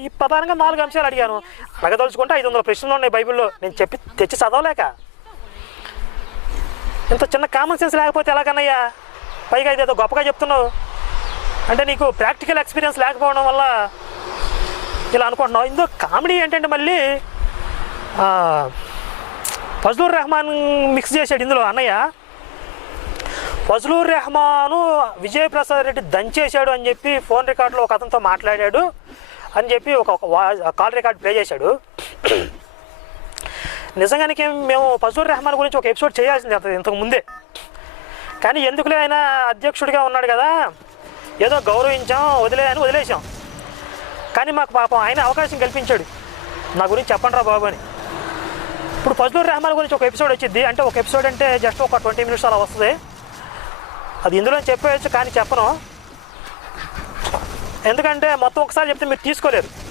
ఈ ప్రధానంగా 4 అంశాలు అడిగాను. అడగదలుచుకుంటే 500 ప్రశ్నలు ఉన్నాయి బైబిల్లో. నేను తెచ్చి చదవలేక. ఇంత చిన్న కామన్ సెన్స్ లేకపోతే ఎలాగన్నయ్యా? పైగా ఇదేదో గొప్పగా చెప్తున్నావు అంటే నీకు ప్రాక్టికల్ ఎక్స్పీరియన్స్ లేకపోవడం వల్ల ఇలా అనుకుంటున్నావు. ఇందులో కామెడీ ఏంటంటే మళ్ళీ ఫజ్లుర్ రెహమాన్ మిక్స్ చేశాడు ఇందులో అన్నయ్య. ఫజ్లుర్ రెహమాను విజయప్రసాద్ రెడ్డి దంచేశాడు అని చెప్పి ఫోన్ రికార్డులో ఒక అతనితో మాట్లాడాడు అని చెప్పి ఒక కాల్ రికార్డ్ ప్లే చేశాడు. నిజంగానికి మేము ఫజ్లుర్ రెహమాన్ గురించి ఒక ఎపిసోడ్ చేయాల్సింది ఇంతకు ముందే. కానీ ఎందుకులే ఆయన అధ్యక్షుడిగా ఉన్నాడు కదా, ఏదో గౌరవించాం వదిలేసాం. కానీ మాకు పాపం ఆయన అవకాశం కల్పించాడు, నా గురించి చెప్పండి రా బాబు అని. ఇప్పుడు ఫజ్లుర్ రెహమాన్ గురించి ఒక ఎపిసోడ్ వచ్చింది. అంటే ఒక ఎపిసోడ్ అంటే జస్ట్ ఒక 20 minutes అలా వస్తుంది. అది ఇందులో చెప్పేయచ్చు కానీ చెప్పను, ఎందుకంటే మొత్తం ఒకసారి చెప్తే మీరు తీసుకోలేరు.